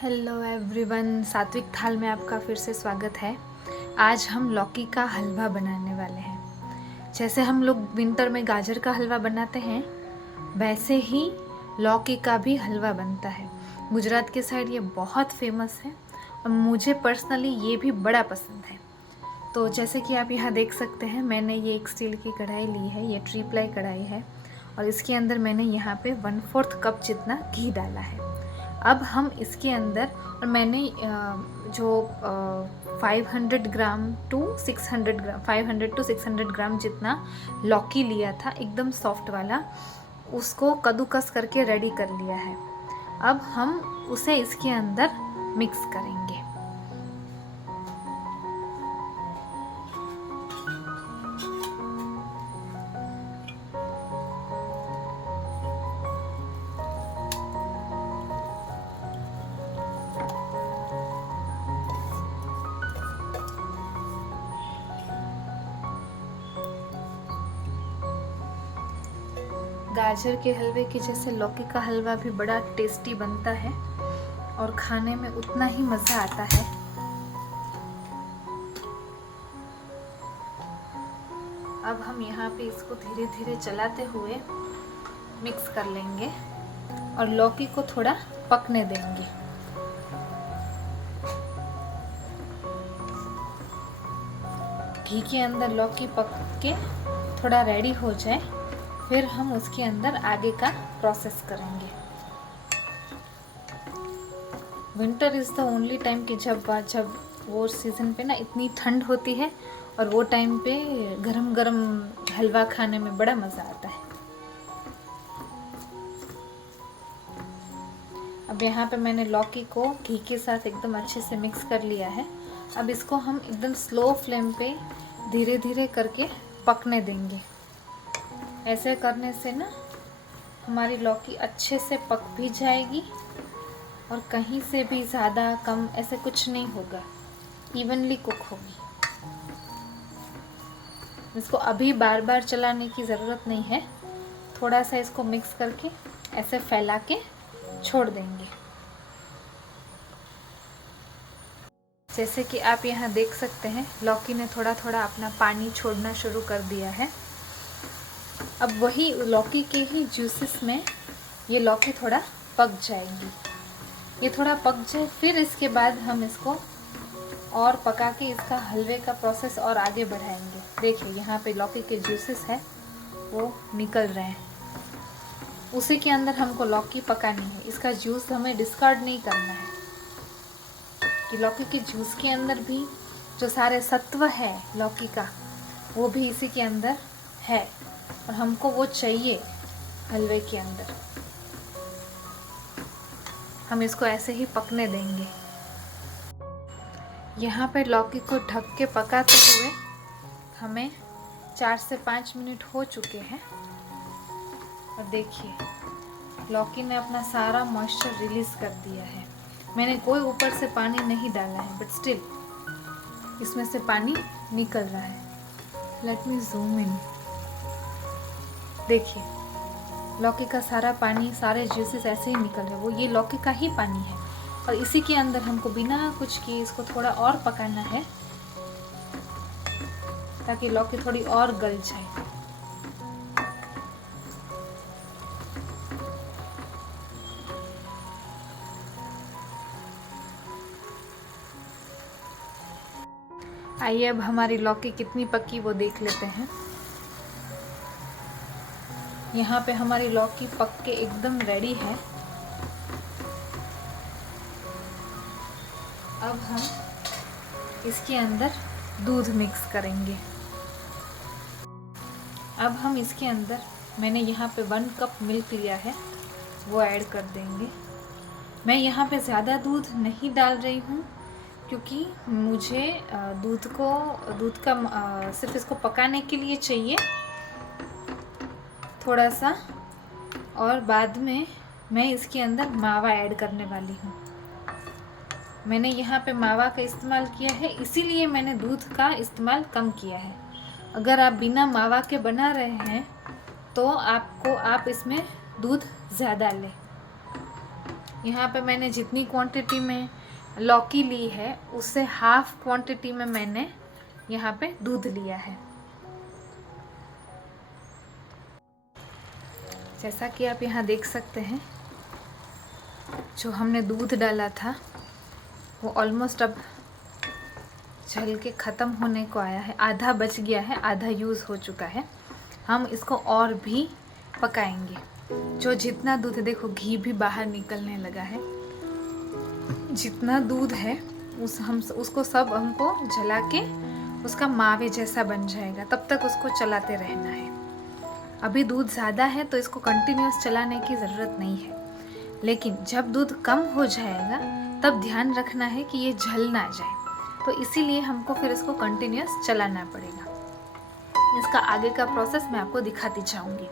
Hello everyone, सात्विक थाल में आपका फिर से स्वागत है। आज हम लौकी का हलवा बनाने वाले हैं। जैसे हम लोग विंटर में गाजर का हलवा बनाते हैं, वैसे ही लौकी का भी हलवा बनता है। गुजरात के साइड ये बहुत फेमस है और मुझे पर्सनली ये भी बड़ा पसंद है। तो जैसे कि आप यहाँ देख सकते हैं, मैंने ये एक स्टील की कढ़ाई ली है। ये ट्री प्लाई कढ़ाई है और इसके अंदर मैंने यहाँ पे 1/4 कप जितना घी डाला है। अब हम इसके अंदर, और मैंने जो 500 ग्राम टू 600 ग्राम 500 टू 600 ग्राम जितना लौकी लिया था, एकदम सॉफ्ट वाला, उसको कद्दूकस करके रेडी कर लिया है। अब हम उसे इसके अंदर मिक्स करेंगे। गाजर के हलवे के जैसे लौकी का हलवा भी बड़ा टेस्टी बनता है और खाने में उतना ही मज़ा आता है। अब हम यहाँ पे इसको धीरे धीरे चलाते हुए मिक्स कर लेंगे और लौकी को थोड़ा पकने देंगे। घी के अंदर लौकी पक के थोड़ा रेडी हो जाए, फिर हम उसके अंदर आगे का प्रोसेस करेंगे। Winter is the only time कि जब वो सीज़न पे ना इतनी ठंड होती है और वो टाइम पे गरम गरम हलवा खाने में बड़ा मज़ा आता है। अब यहाँ पे मैंने लौकी को घी के साथ एकदम अच्छे से मिक्स कर लिया है। अब इसको हम एकदम स्लो फ्लेम पे धीरे धीरे करके पकने देंगे। ऐसे करने से ना हमारी लौकी अच्छे से पक भी जाएगी और कहीं से भी ज़्यादा कम ऐसे कुछ नहीं होगा, इवनली कुक होगी। इसको अभी बार बार चलाने की ज़रूरत नहीं है, थोड़ा सा इसको मिक्स करके ऐसे फैला के छोड़ देंगे। जैसे कि आप यहाँ देख सकते हैं, लौकी ने थोड़ा थोड़ा अपना पानी छोड़ना शुरू कर दिया है। अब वही लौकी के ही जूसेस में ये लौकी थोड़ा पक जाएगी। ये थोड़ा पक जाए, फिर इसके बाद हम इसको और पका के इसका हलवे का प्रोसेस और आगे बढ़ाएंगे। देखिए यहाँ पे लौकी के जूसेस है, वो निकल रहे हैं। उसी के अंदर हमको लौकी पकानी है। इसका जूस हमें डिस्कार्ड नहीं करना है कि लौकी के जूस के अंदर भी जो सारे सत्व है लौकी का, वो भी इसी के अंदर है और हमको वो चाहिए हलवे के अंदर। हम इसको ऐसे ही पकने देंगे। यहाँ पे लौकी को ढक के पकाते हुए हमें 4 से 5 मिनट हो चुके हैं और देखिए लौकी ने अपना सारा मॉइस्चर रिलीज़ कर दिया है। मैंने कोई ऊपर से पानी नहीं डाला है, बट स्टिल इसमें से पानी निकल रहा है। Let me zoom in. देखिए लौकी का सारा पानी, सारे जूसेस ऐसे ही निकल रहे हैं। वो ये लौकी का ही पानी है और इसी के अंदर हमको बिना कुछ किए इसको थोड़ा और पकाना है ताकि लौकी थोड़ी और गल जाए। आइए अब हमारी लौकी कितनी पकी वो देख लेते हैं। यहाँ पे हमारी लौकी पक के एकदम रेडी है। अब हम इसके अंदर दूध मिक्स करेंगे। अब हम इसके अंदर, मैंने यहाँ पे 1 कप मिल्क लिया है, वो ऐड कर देंगे। मैं यहाँ पे ज़्यादा दूध नहीं डाल रही हूँ क्योंकि मुझे दूध का सिर्फ इसको पकाने के लिए चाहिए थोड़ा सा, और बाद में मैं इसके अंदर मावा ऐड करने वाली हूँ। मैंने यहाँ पे मावा का इस्तेमाल किया है, इसीलिए मैंने दूध का इस्तेमाल कम किया है। अगर आप बिना मावा के बना रहे हैं तो आप इसमें दूध ज़्यादा लें। यहाँ पे मैंने जितनी क्वांटिटी में लौकी ली है उससे हाफ क्वांटिटी में मैंने यहाँ पे दूध लिया है। जैसा कि आप यहाँ देख सकते हैं, जो हमने दूध डाला था वो ऑलमोस्ट अब जल के ख़त्म होने को आया है। आधा बच गया है, आधा यूज़ हो चुका है। हम इसको और भी पकाएंगे। जो जितना दूध है, देखो घी भी बाहर निकलने लगा है। जितना दूध है उसको सब हमको जला के उसका मावे जैसा बन जाएगा, तब तक उसको चलाते रहना है। अभी दूध ज़्यादा है तो इसको कंटिन्यूस चलाने की ज़रूरत नहीं है, लेकिन जब दूध कम हो जाएगा तब ध्यान रखना है कि ये जल ना जाए, तो इसीलिए हमको फिर इसको कंटिन्यूस चलाना पड़ेगा। इसका आगे का प्रोसेस मैं आपको दिखाती जाऊंगी।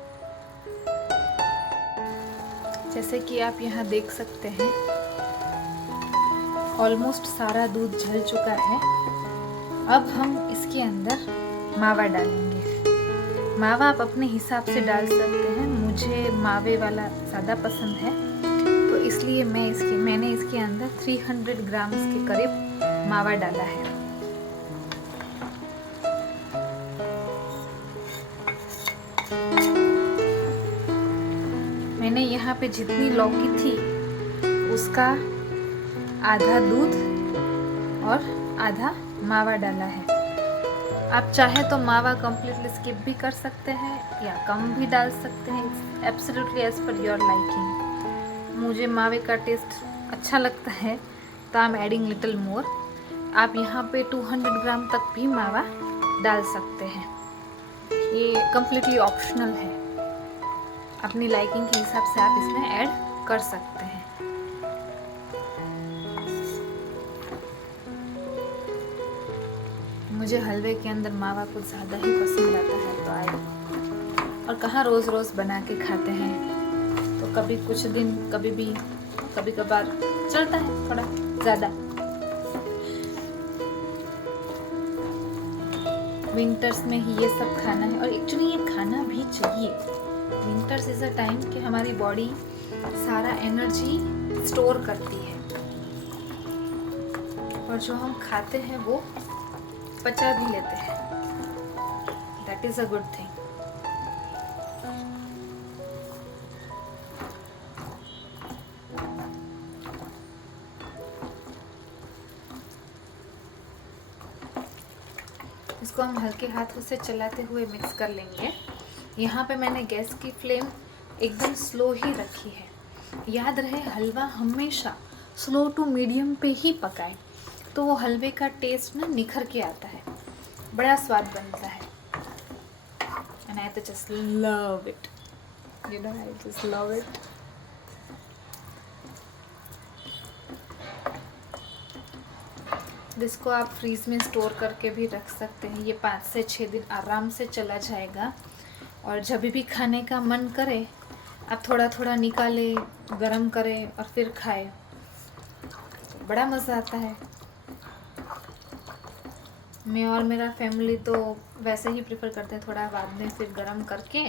जैसे कि आप यहाँ देख सकते हैं, ऑलमोस्ट सारा दूध जल चुका है। अब हम इसके अंदर मावा डालेंगे। मावा आप अपने हिसाब से डाल सकते हैं। मुझे मावे वाला ज़्यादा पसंद है, तो इसलिए मैंने इसके अंदर 300 ग्राम के करीब मावा डाला है। मैंने यहाँ पे जितनी लौकी थी उसका आधा दूध और आधा मावा डाला है। आप चाहे तो मावा कम्प्लीटली स्किप भी कर सकते हैं या कम भी डाल सकते हैं। It's absolutely as per your liking. मुझे मावे का टेस्ट अच्छा लगता है तो I am adding little more. आप यहाँ पे 200 ग्राम तक भी मावा डाल सकते हैं। ये कम्प्लीटली ऑप्शनल है, अपनी लाइकिंग के हिसाब से आप इसमें ऐड कर सकते हैं। मुझे हलवे के अंदर मावा कुछ ज़्यादा ही पसंद आता है, तो आए और कहाँ रोज़ रोज़ बना के खाते हैं, तो कभी कुछ दिन कभी कभार चलता है थोड़ा ज़्यादा। विंटर्स में ही ये सब खाना है, और एक्चुअली ये खाना भी चाहिए। विंटर्स इज़ अ टाइम कि हमारी बॉडी सारा एनर्जी स्टोर करती है, और जो हम खाते हैं वो पचा भी लेते हैं। That is a good thing. इसको हम हल्के हाथों से चलाते हुए मिक्स कर लेंगे। यहाँ पे मैंने गैस की फ्लेम एकदम स्लो ही रखी है। याद रहे, हलवा हमेशा स्लो टू मीडियम पे ही पकाएं, तो वो हलवे का टेस्ट ना निखर के आता है, बड़ा स्वाद बनता है। एंड आई तो just love it, you know, I just love it. इसको आप फ्रीज में स्टोर करके भी रख सकते हैं। ये 5 से 6 दिन आराम से चला जाएगा, और जब भी खाने का मन करे आप थोड़ा थोड़ा निकालें, गरम करें और फिर खाएं, तो बड़ा मज़ा आता है। मैं और मेरा फैमिली तो वैसे ही प्रेफर करते हैं, थोड़ा बाद में फिर गरम करके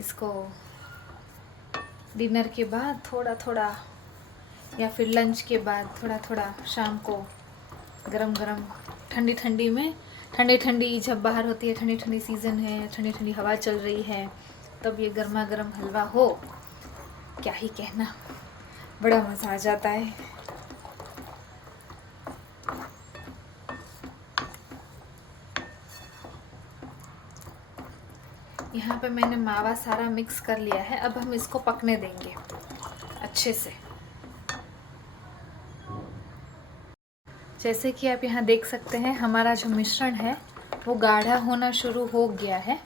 इसको डिनर के बाद थोड़ा थोड़ा, या फिर लंच के बाद थोड़ा थोड़ा शाम को गरम गरम ठंडी ठंडी में, ठंडी ठंडी जब बाहर होती है, ठंडी ठंडी सीज़न है, ठंडी ठंडी हवा चल रही है, तब ये गर्मा गर्म हलवा हो, क्या ही कहना, बड़ा मज़ा आ जाता है। यहाँ पे मैंने मावा सारा मिक्स कर लिया है। अब हम इसको पकने देंगे अच्छे से। जैसे कि आप यहाँ देख सकते हैं, हमारा जो मिश्रण है वो गाढ़ा होना शुरू हो गया है।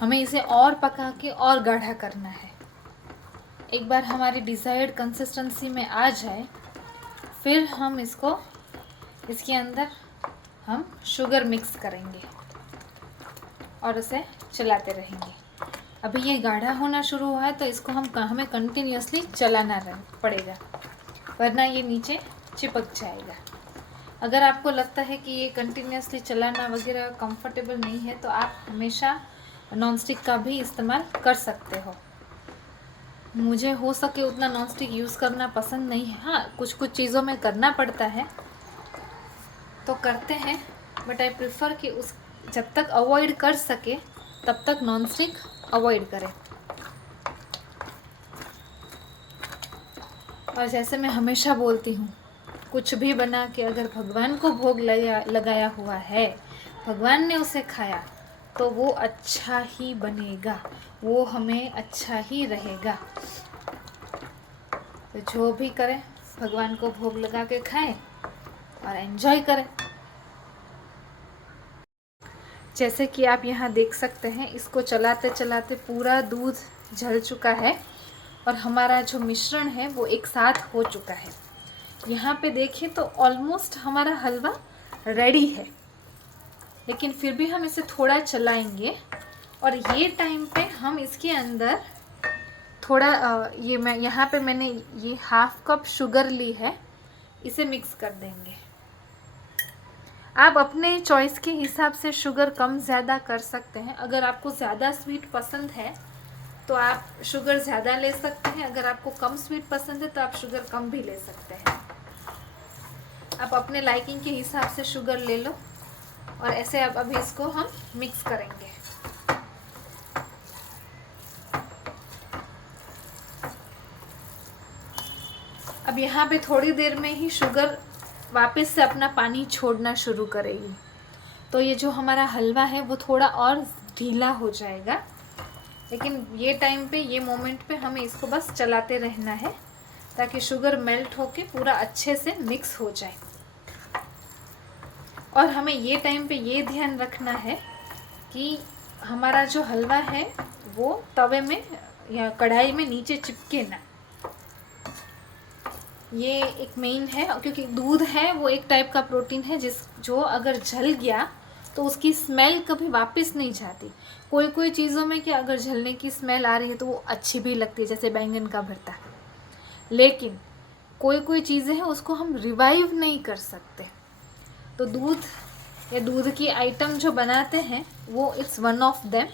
हमें इसे और पका के और गाढ़ा करना है। एक बार हमारी डिज़ायर्ड कंसिस्टेंसी में आ जाए, फिर हम इसके अंदर हम शुगर मिक्स करेंगे और उसे चलाते रहेंगे। अभी ये गाढ़ा होना शुरू हुआ है, तो इसको हमें कंटिन्यूसली चलाना पड़ेगा, वरना ये नीचे चिपक जाएगा। अगर आपको लगता है कि ये कंटिन्यूसली चलाना वगैरह कंफर्टेबल नहीं है, तो आप हमेशा नॉनस्टिक का भी इस्तेमाल कर सकते हो। मुझे हो सके उतना नॉन स्टिक यूज़ करना पसंद नहीं है। हाँ, कुछ कुछ चीज़ों में करना पड़ता है तो करते हैं, बट आई प्रेफर कि उस जब तक अवॉइड कर सके तब तक नॉन स्टिक अवॉइड करें। और जैसे मैं हमेशा बोलती हूँ, कुछ भी बना के अगर भगवान को भोग लगाया हुआ है, भगवान ने उसे खाया, तो वो अच्छा ही बनेगा, वो हमें अच्छा ही रहेगा। तो जो भी करें भगवान को भोग लगा के खाएं और एंजॉय करें। जैसे कि आप यहाँ देख सकते हैं, इसको चलाते चलाते पूरा दूध जल चुका है और हमारा जो मिश्रण है वो एक साथ हो चुका है। यहाँ पे देखिए तो ऑलमोस्ट हमारा हलवा रेडी है, लेकिन फिर भी हम इसे थोड़ा चलाएंगे। और ये टाइम पे हम इसके अंदर थोड़ा ये मैं यहाँ पे मैंने ये 1/2 कप शुगर ली है, इसे मिक्स कर देंगे। आप अपने चॉइस के हिसाब से शुगर कम ज़्यादा कर सकते हैं। अगर आपको ज़्यादा स्वीट पसंद है तो आप शुगर ज़्यादा ले सकते हैं, अगर आपको कम स्वीट पसंद है तो आप शुगर कम भी ले सकते हैं। आप अपने लाइकिंग के हिसाब से शुगर ले लो। और ऐसे अब अभी इसको हम मिक्स करेंगे। अब यहाँ पे थोड़ी देर में ही शुगर वापस से अपना पानी छोड़ना शुरू करेगी, तो ये जो हमारा हलवा है वो थोड़ा और ढीला हो जाएगा। लेकिन ये टाइम पे, ये मोमेंट पे हमें इसको बस चलाते रहना है ताकि शुगर मेल्ट होके पूरा अच्छे से मिक्स हो जाए। और हमें ये टाइम पे ये ध्यान रखना है कि हमारा जो हलवा है वो तवे में या कढ़ाई में नीचे चिपके ना। ये एक मेन है, क्योंकि दूध है वो एक टाइप का प्रोटीन है जो अगर जल गया तो उसकी स्मेल कभी वापस नहीं जाती। कोई कोई चीज़ों में कि अगर जलने की स्मेल आ रही है तो वो अच्छी भी लगती है, जैसे बैंगन का भरता। लेकिन कोई कोई चीज़ें हैं उसको हम रिवाइव नहीं कर सकते। तो दूध या दूध की आइटम जो बनाते हैं वो इट्स वन ऑफ देम।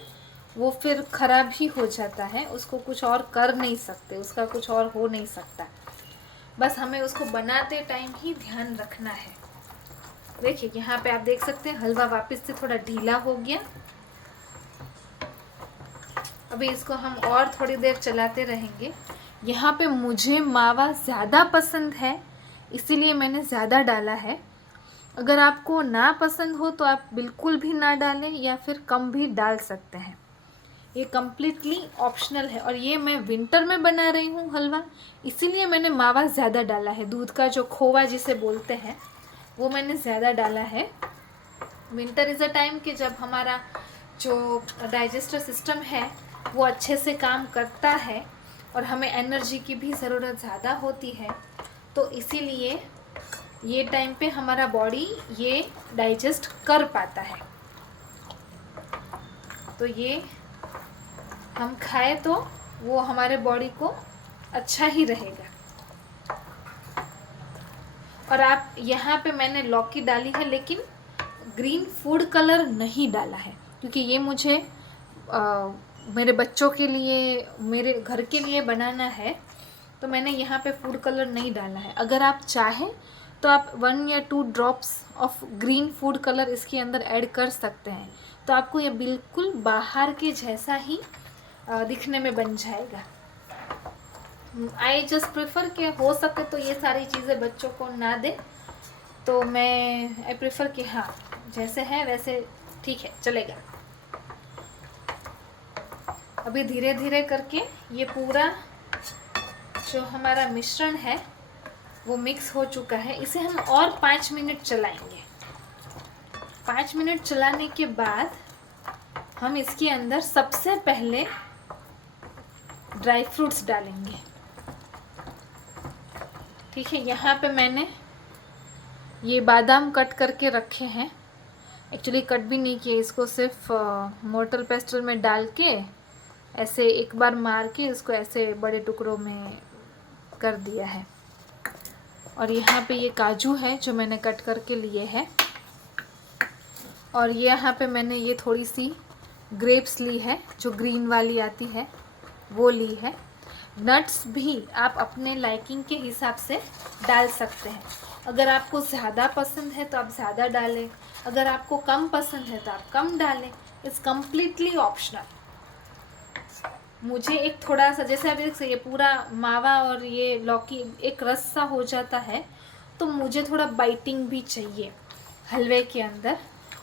वो फिर ख़राब ही हो जाता है, उसको कुछ और कर नहीं सकते, उसका कुछ और हो नहीं सकता। बस हमें उसको बनाते टाइम ही ध्यान रखना है। देखिए यहाँ पे आप देख सकते हैं हलवा वापस से थोड़ा ढीला हो गया। अभी इसको हम और थोड़ी देर चलाते रहेंगे। यहाँ पे मुझे मावा ज़्यादा पसंद है, इसीलिए मैंने ज़्यादा डाला है। अगर आपको ना पसंद हो तो आप बिल्कुल भी ना डालें या फिर कम भी डाल सकते हैं। ये कम्प्लीटली ऑप्शनल है। और ये मैं विंटर में बना रही हूँ हलवा, इसीलिए मैंने मावा ज़्यादा डाला है। दूध का जो खोवा जिसे बोलते हैं वो मैंने ज़्यादा डाला है। विंटर इज़ अ टाइम कि जब हमारा जो डाइजेस्टिव सिस्टम है वो अच्छे से काम करता है और हमें एनर्जी की भी ज़रूरत ज़्यादा होती है। तो इसीलिए ये टाइम पे हमारा बॉडी ये डाइजेस्ट कर पाता है। तो ये हम खाए तो वो हमारे बॉडी को अच्छा ही रहेगा। और आप यहाँ पे मैंने लौकी डाली है, लेकिन ग्रीन फूड कलर नहीं डाला है, क्योंकि ये मुझे मेरे बच्चों के लिए, मेरे घर के लिए बनाना है, तो मैंने यहाँ पे फूड कलर नहीं डाला है। अगर आप चाहें तो आप 1 या 2 drops of green food colour इसके अंदर ऐड कर सकते हैं, तो आपको ये बिल्कुल बाहर के जैसा ही दिखने में बन जाएगा। आई जस्ट प्रेफर कि हो सके तो ये सारी चीज़ें बच्चों को ना दे, तो मैं आई प्रेफर कि हाँ जैसे है वैसे ठीक है, चलेगा। अभी धीरे धीरे करके ये पूरा जो हमारा मिश्रण है वो मिक्स हो चुका है। इसे हम और 5 मिनट चलाएंगे। 5 मिनट चलाने के बाद हम इसके अंदर सबसे पहले ड्राई फ्रूट्स डालेंगे। ठीक है, यहाँ पे मैंने ये बादाम कट करके रखे हैं। एक्चुअली कट भी नहीं किए, इसको सिर्फ मोर्टल पेस्टल में डाल के ऐसे एक बार मार के इसको ऐसे बड़े टुकड़ों में कर दिया है। और यहाँ पे ये काजू है जो मैंने कट करके लिए है। और यहाँ पे मैंने ये थोड़ी सी ग्रेप्स ली है, जो ग्रीन वाली आती है वो ली है। नट्स भी आप अपने लाइकिंग के हिसाब से डाल सकते हैं। अगर आपको ज़्यादा पसंद है तो आप ज़्यादा डालें, अगर आपको कम पसंद है तो आप कम डालें। It's completely optional. मुझे एक थोड़ा सा, जैसे अभी ये पूरा मावा और ये लौकी एक रस सा हो जाता है, तो मुझे थोड़ा बाइटिंग भी चाहिए हलवे के अंदर।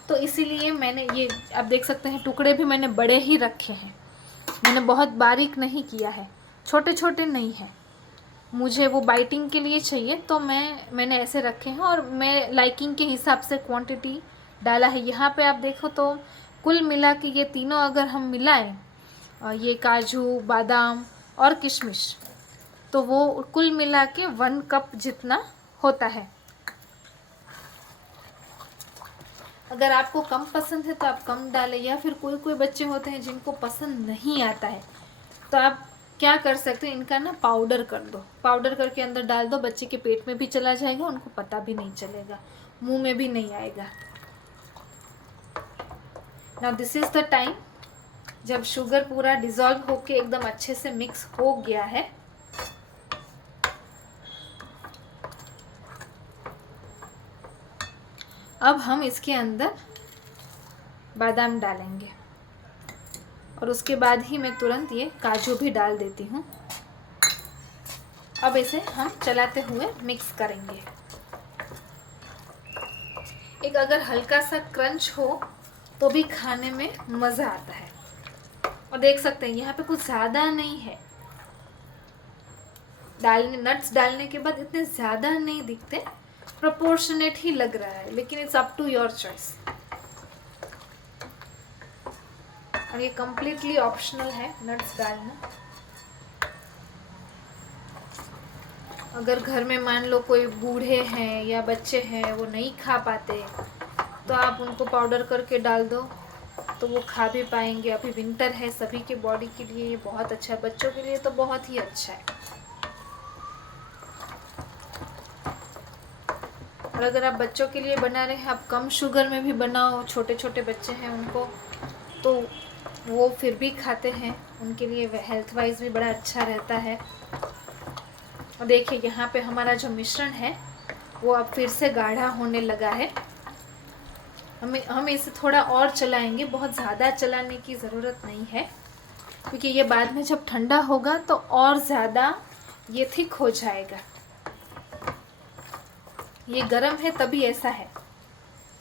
तो इसीलिए मैंने ये, आप देख सकते हैं टुकड़े भी मैंने बड़े ही रखे हैं, मैंने बहुत बारीक नहीं किया है, छोटे छोटे नहीं हैं। मुझे वो बाइटिंग के लिए चाहिए तो मैंने ऐसे रखे हैं, और मैं लाइकिंग के हिसाब से क्वांटिटी डाला है। यहाँ पे आप देखो तो कुल मिला के ये तीनों अगर हम मिलाएं, ये काजू, बादाम और किशमिश, तो वो कुल मिला के 1 कप जितना होता है। अगर आपको कम पसंद है तो आप कम डालें, या फिर कोई कोई बच्चे होते हैं जिनको पसंद नहीं आता है, तो आप क्या कर सकते हैं, इनका ना पाउडर कर दो, पाउडर करके अंदर डाल दो, बच्चे के पेट में भी चला जाएगा, उनको पता भी नहीं चलेगा, मुंह में भी नहीं आएगा। Now this is the time जब शुगर पूरा डिज़ोल्व होके एकदम अच्छे से मिक्स हो गया है। अब हम इसके अंदर बादाम डालेंगे, और उसके बाद ही मैं तुरंत ये काजू भी डाल देती हूँ। अब इसे हम चलाते हुए मिक्स करेंगे। एक अगर हल्का सा क्रंच हो तो भी खाने में मज़ा आता है। और देख सकते हैं यहाँ पे कुछ ज़्यादा नहीं है, नट्स डालने के बाद इतने ज़्यादा नहीं दिखते, प्रोपोर्शनेट ही लग रहा है, लेकिन it's up to your choice. और ये कम्प्लीटली ऑप्शनल है नट्स डालना। अगर घर में मान लो कोई बूढ़े हैं या बच्चे हैं, वो नहीं खा पाते, तो आप उनको पाउडर करके डाल दो तो वो खा भी पाएंगे। अभी विंटर है, सभी के बॉडी के लिए ये बहुत अच्छा है, बच्चों के लिए तो बहुत ही अच्छा है। और अगर आप बच्चों के लिए बना रहे हैं, आप कम शुगर में भी बनाओ, छोटे छोटे बच्चे हैं उनको, तो वो फिर भी खाते हैं, उनके लिए हेल्थ वाइज भी बड़ा अच्छा रहता है। और देखिए यहाँ पे हमारा जो मिश्रण है वो अब फिर से गाढ़ा होने लगा है। हम इसे थोड़ा और चलाएंगे, बहुत ज़्यादा चलाने की ज़रूरत नहीं है, क्योंकि ये बाद में जब ठंडा होगा तो और ज़्यादा ये थिक हो जाएगा। ये गर्म है तभी ऐसा है,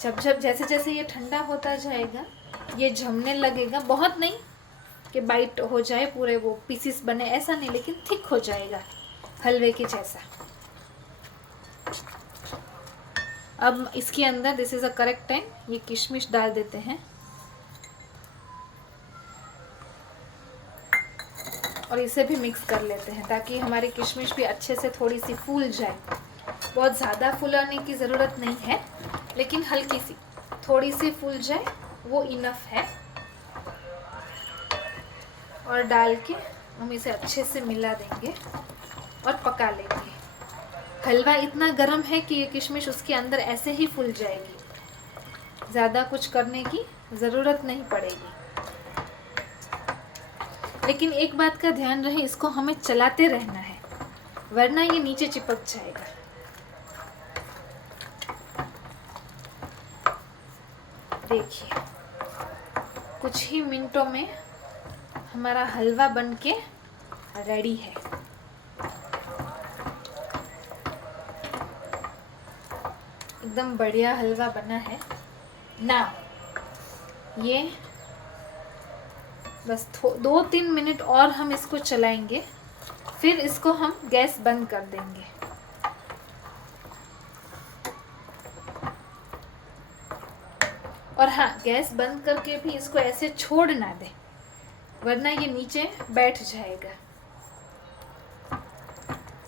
जब जैसे जैसे ये ठंडा होता जाएगा ये जमने लगेगा। बहुत नहीं कि बाइट हो जाए, पूरे वो पीसेस बने, ऐसा नहीं, लेकिन थिक हो जाएगा हलवे के जैसा। अब इसके अंदर, this is a correct time, ये किशमिश डाल देते हैं और इसे भी मिक्स कर लेते हैं, ताकि हमारी किशमिश भी अच्छे से थोड़ी सी फूल जाए। बहुत ज़्यादा फुलाने की ज़रूरत नहीं है, लेकिन हल्की सी थोड़ी सी फूल जाए वो इनफ है। और डाल के हम इसे अच्छे से मिला देंगे और पका लेंगे। हलवा इतना गर्म है कि ये किशमिश उसके अंदर ऐसे ही फूल जाएगी, ज़्यादा कुछ करने की ज़रूरत नहीं पड़ेगी। लेकिन एक बात का ध्यान रहे, इसको हमें चलाते रहना है, वरना ये नीचे चिपक जाएगा। देखिए कुछ ही मिनटों में हमारा हलवा बनके रेडी है। एकदम बढ़िया हलवा बना है ना। ये बस 2-3 मिनट और हम इसको चलाएंगे, फिर इसको हम गैस बंद कर देंगे। और हाँ, गैस बंद करके भी इसको ऐसे छोड़ ना दें, वरना ये नीचे बैठ जाएगा।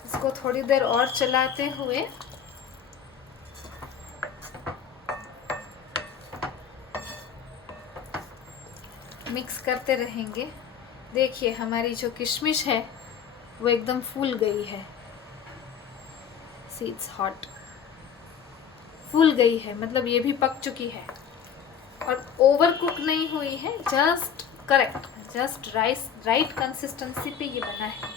इसको थोड़ी देर और चलाते हुए मिक्स करते रहेंगे। देखिए हमारी जो किशमिश है वो एकदम फूल गई है, सीड्स हॉट, फूल गई है, मतलब ये भी पक चुकी है और ओवर कुक नहीं हुई है, just correct, just right consistency पे ये बना है।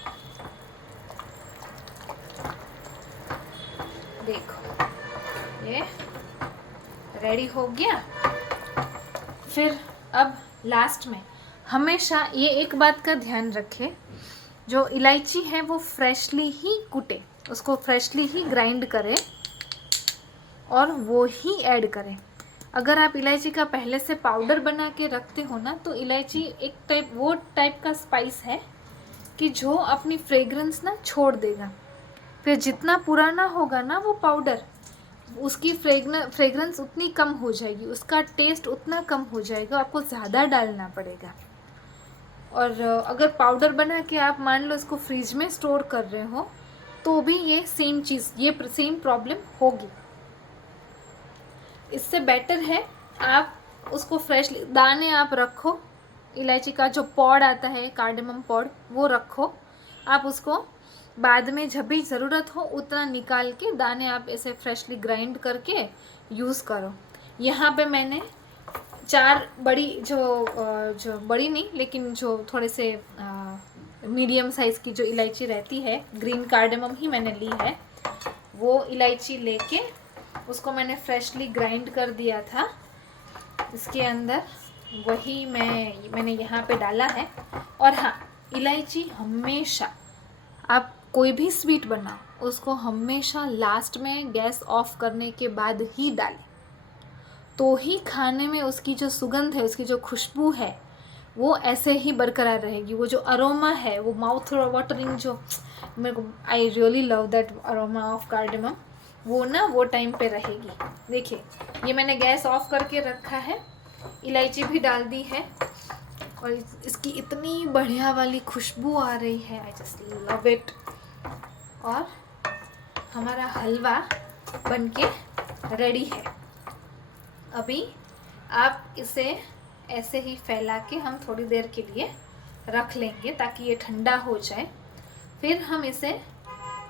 देखो ये रेडी हो गया। फिर अब लास्ट में हमेशा ये एक बात का ध्यान रखें, जो इलायची है वो फ्रेशली ही कूटे, उसको फ्रेशली ही ग्राइंड करें और वो ही ऐड करें। अगर आप इलायची का पहले से पाउडर बना के रखते हो ना, तो इलायची एक वो टाइप का स्पाइस है कि जो अपनी फ्रेग्रेंस ना छोड़ देगा। फिर जितना पुराना होगा ना वो पाउडर, उसकी फ्रेग्रेंस उतनी कम हो जाएगी, उसका टेस्ट उतना कम हो जाएगा, आपको ज़्यादा डालना पड़ेगा। और अगर पाउडर बना के आप मान लो इसको फ्रिज में स्टोर कर रहे हो, तो भी ये सेम चीज़, ये सेम प्रॉब्लम होगी। इससे बेटर है आप उसको फ्रेश दाने आप रखो, इलायची का जो पॉड आता है कार्डेमम पॉड वो रखो, आप उसको बाद में जब भी ज़रूरत हो उतना निकाल के दाने आप ऐसे फ्रेशली ग्राइंड करके यूज़ करो। यहाँ पे मैंने 4 बड़ी जो बड़ी नहीं लेकिन जो थोड़े से मीडियम साइज़ की जो इलायची रहती है, ग्रीन कार्डेमम ही मैंने ली है, वो इलायची लेके उसको मैंने फ्रेशली ग्राइंड कर दिया था। इसके अंदर वही मैंने यहाँ पे डाला है। और हाँ, इलायची हमेशा आप कोई भी स्वीट बनाओ उसको हमेशा लास्ट में गैस ऑफ करने के बाद ही डालें, तो ही खाने में उसकी जो सुगंध है, उसकी जो खुशबू है वो ऐसे ही बरकरार रहेगी। वो जो अरोमा है, वो माउथ वाटरिंग जो मेरे को, I really love that aroma of cardamom, वो ना वो टाइम पे रहेगी। देखिए ये मैंने गैस ऑफ करके रखा है, इलायची भी डाल दी है और इसकी इतनी बढ़िया वाली खुशबू आ रही है, आई जस्ट लव इट। और हमारा हलवा बनके रेडी है। अभी आप इसे ऐसे ही फैला के हम थोड़ी देर के लिए रख लेंगे ताकि ये ठंडा हो जाए। फिर हम इसे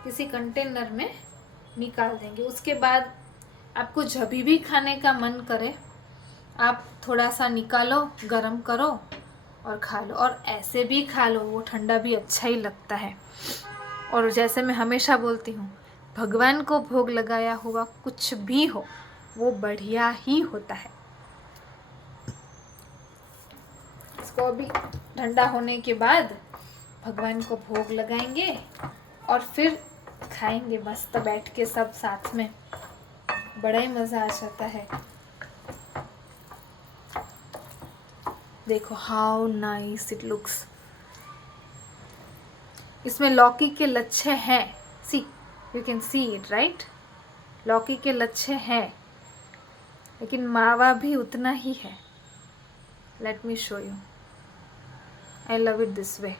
किसी कंटेनर में निकाल देंगे। उसके बाद आपको जब भी खाने का मन करे आप थोड़ा सा निकालो, गरम करो और खा लो। और ऐसे भी खा लो, वो ठंडा भी अच्छा ही लगता है। और जैसे मैं हमेशा बोलती हूँ, भगवान को भोग लगाया हुआ कुछ भी हो वो बढ़िया ही होता है। इसको अभी ठंडा होने के बाद भगवान को भोग लगाएंगे और फिर खाएंगे मस्त बैठ के सब साथ में, बड़ा ही मज़ा आ जाता है। देखो हाउ नाइस इट लुक्स। इसमें लौकी के लच्छे हैं, see you can see it right, लौकी के लच्छे हैं लेकिन मावा भी उतना ही है। Let me show you, I love it this way.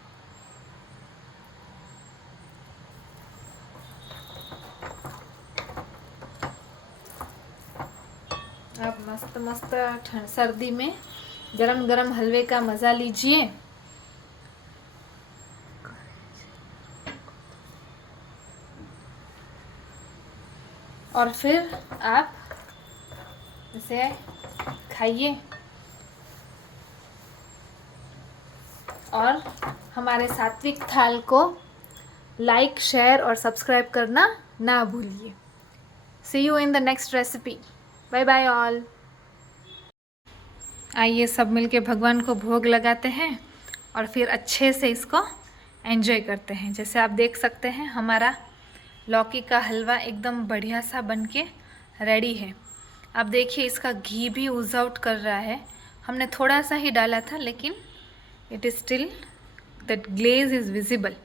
आप मस्त मस्त सर्दी में गरम गरम हलवे का मज़ा लीजिए। और फिर आप इसे खाइए और हमारे सात्विक थाल को लाइक, शेयर और सब्सक्राइब करना ना भूलिए। See you in the next recipe. Bye bye all. आइए सब मिलके भगवान को भोग लगाते हैं और फिर अच्छे से इसको एंजॉय करते हैं। जैसे आप देख सकते हैं हमारा लौकी का हलवा एकदम बढ़िया सा बनके रेडी है। आप देखिए इसका घी भी ऊज आउट कर रहा है। हमने थोड़ा सा ही डाला था लेकिन it is still that glaze is visible.